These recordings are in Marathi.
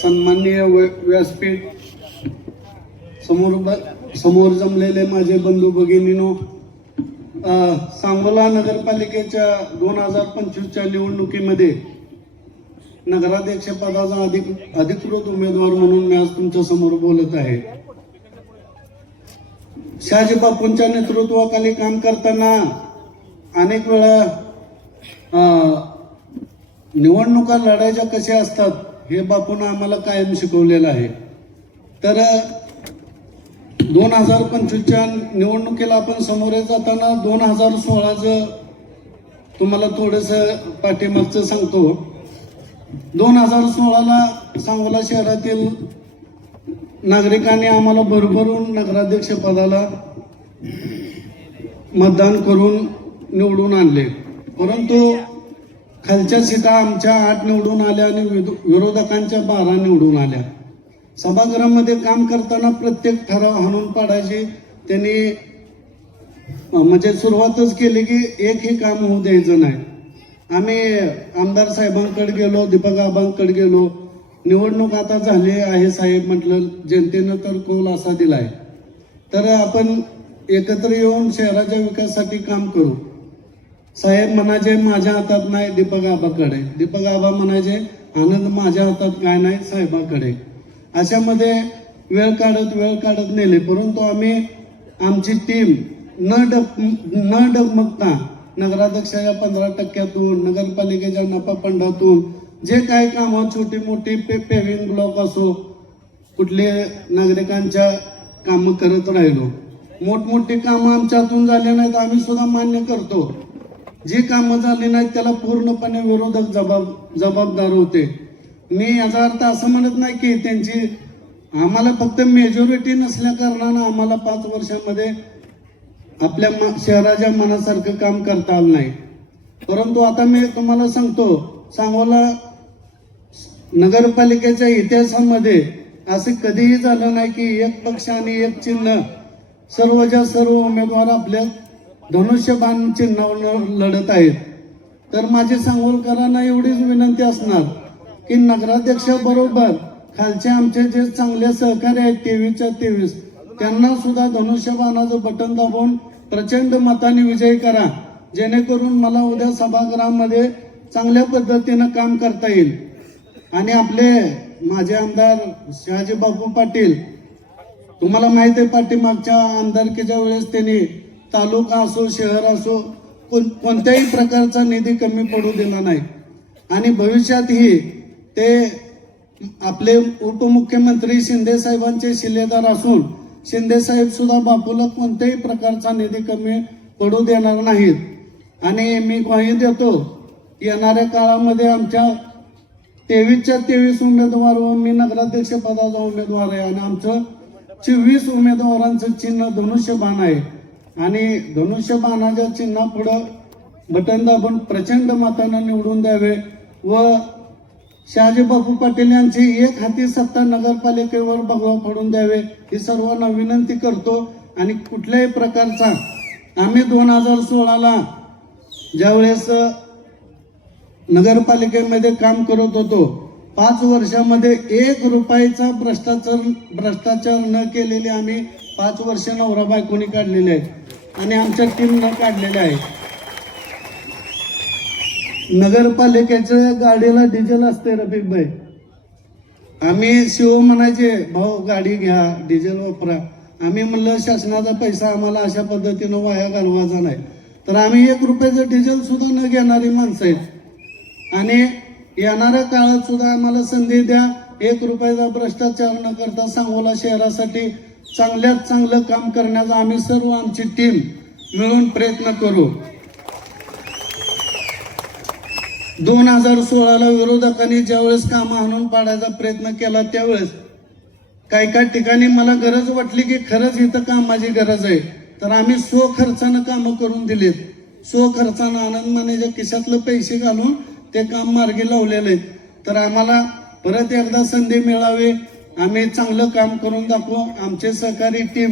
सन्माननीय व्यासपीठ समोर समोर जमलेले माझे बंधू भगिनीनो सांगोला नगरपालिकेच्या दोन हजार पंचवीसच्या निवडणुकीमध्ये नगराध्यक्ष पदाचा अधिक अधिकृत उमेदवार म्हणून मी आज तुमच्या समोर बोलत आहे शहाजी बापूंच्या नेतृत्वाखाली काम करताना अनेक वेळा निवडणुका लढायच्या कशा असतात हे बापून आम्हाला कायम शिकवलेलं आहे तर दोन हजार पंचवीसच्या निवडणुकीला आपण समोर जाताना दोन हजार सोळाचं तुम्हाला थोडंसं पाठीमागचं सांगतो दोन हजार सोळाला सांगोला शहरातील नागरिकांनी आम्हाला भरभरून नगराध्यक्ष पदाला मतदान करून निवडून आणले परंतु खालच्या सीटा आमच्या आठ निवडून आल्या आणि विरोधकांच्या बारा निवडून आल्या सभागृहामध्ये काम करताना प्रत्येक ठराव हाणून पाडायचे त्यांनी म्हणजे सुरुवातच केली की एकही काम होऊ द्यायचं नाही आम्ही आमदार साहेबांकडे गेलो दीपक आबांकडे गेलो निवडणूक आता झाली आहे साहेब म्हटलं जनतेनं तर कौल असा दिलाय तर आपण एकत्र येऊन शहराच्या विकासासाठी काम करू साहेब म्हणायचे माझ्या हातात नाही दीपक आबाकडे दीपक आबा म्हणायचे आनंद माझ्या हातात काय नाही साहेबाकडे अशामध्ये वेळ काढत वेळ काढत नेले परंतु आम्ही आमची टीम न डग न डगमगता नगराध्यक्षाच्या पंधरा टक्क्यातून नगरपालिकेच्या नफा फंडातून जे काही काम छोटी मोठी पे पेविंग ब्लॉक असो कुठले नागरिकांच्या कामं करत राहिलो मोठमोठी कामं आमच्यातून झाले नाहीत आम्ही सुद्धा मान्य करतो जी कामं झाली नाहीत त्याला पूर्णपणे विरोधक जबाब जबाबदार होते मी याचा अर्थ असं म्हणत नाही की त्यांची आम्हाला फक्त मेजॉरिटी नसल्या कारणानं आम्हाला पाच वर्षामध्ये आपल्या मा शहराच्या मनासारखं काम करता आलं नाही परंतु आता मी तुम्हाला सांगतो सांगोला नगरपालिकेच्या इतिहासामध्ये असं कधीही झालं नाही की एक पक्ष आणि एक चिन्ह सर्वच्या सर्व उमेदवार आपल्या धनुष्यबाण चिन्हावर लढत आहेत तर माझे सांगोलकरांना एवढीच विनंती असणार की बरोबर खालचे आमचे जे चांगले सहकारी आहेत तेवीसच्या तेवीस त्यांना सुद्धा धनुष्यबाणाचं बटन दाबून प्रचंड मताने विजयी करा जेणेकरून मला उद्या सभागृहामध्ये चांगल्या पद्धतीनं काम करता येईल आणि आपले माझे आमदार शहाजी बापू पाटील तुम्हाला माहिती आहे पाटील मागच्या आमदारकीच्या वेळेस त्यांनी तालुका असो शहर असो कोण कोणत्याही प्रकारचा निधी कमी पडू देणार नाही आणि भविष्यातही ते आपले उपमुख्यमंत्री शिंदेसाहेबांचे शिलेदार असून शिंदेसाहेब सुद्धा बापूला कोणत्याही प्रकारचा निधी कमी पडू देणार नाहीत आणि मी ग्वाही देतो येणाऱ्या काळामध्ये आमच्या तेवीसच्या तेवीस उमेदवार व मी नगराध्यक्ष पदाचा उमेदवार आहे आणि आमचं चोवीस उमेदवारांचं चिन्ह धनुष्यबाण आहे आणि धनुष्यबाणाच्या चिन्हा पुढं बटन दाबून प्रचंड मतानं निवडून द्यावे व शहाजी बापू पाटील यांची एक हाती सत्ता नगरपालिकेवर भगवा पडून द्यावे ही सर्वांना विनंती करतो आणि कुठल्याही प्रकारचा आम्ही दोन हजार सोळाला ज्यावेळेस नगरपालिकेमध्ये काम करत होतो पाच वर्षामध्ये एक रुपयाचा भ्रष्टाचार भ्रष्टाचार न केलेले आम्ही पाच वर्ष नवरा बायकोनी काढलेले आहेत आणि आमच्या टीमनं काढलेले आहे नगरपालिकेच्या गाडीला डिझेल असते रफिक भाई आम्ही शिव म्हणायचे भाऊ गाडी घ्या डिझेल वापरा आम्ही म्हणलं शासनाचा पैसा आम्हाला अशा पद्धतीनं वाया घालवायचा नाही तर आम्ही एक रुपयाचं डिझेल सुद्धा न घेणारी माणसं आहेत आणि येणाऱ्या काळात सुद्धा आम्हाला संधी द्या एक रुपयाचा भ्रष्टाचार न करता सांगोला शहरासाठी चांगल्यात चांगलं काम करण्याचा आम्ही सर्व आमची टीम मिळून प्रयत्न करू दोन हजार सोळाला विरोधकांनी ज्यावेळेस काम आणून पाडायचा प्रयत्न केला त्यावेळेस काही काही ठिकाणी मला गरज वाटली की खरंच इथं कामाची गरज आहे तर आम्ही स्व खर्चानं कामं करून दिलीत स्व खर्चानं आनंद मानेच्या खिशातलं पैसे घालून ते काम मार्गी लावलेले तर आम्हाला परत एकदा संधी मिळावी आम्ही चांगलं काम करून दाखवू आमचे सहकारी टीम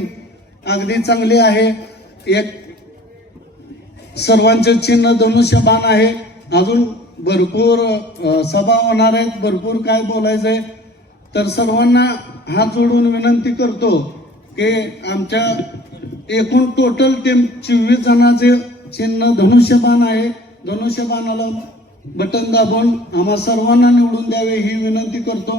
अगदी चांगली आहे एक सर्वांचे चिन्ह धनुष्यबाण आहे अजून भरपूर सभा होणार आहेत भरपूर काय बोलायचं आहे तर सर्वांना हात जोडून विनंती करतो की आमच्या एकूण टोटल टीम चोवीस जणांचे चिन्ह धनुष्यबाण आहे धनुष्यबाणाला बटन दाबून आम्हा सर्वांना निवडून द्यावे ही विनंती करतो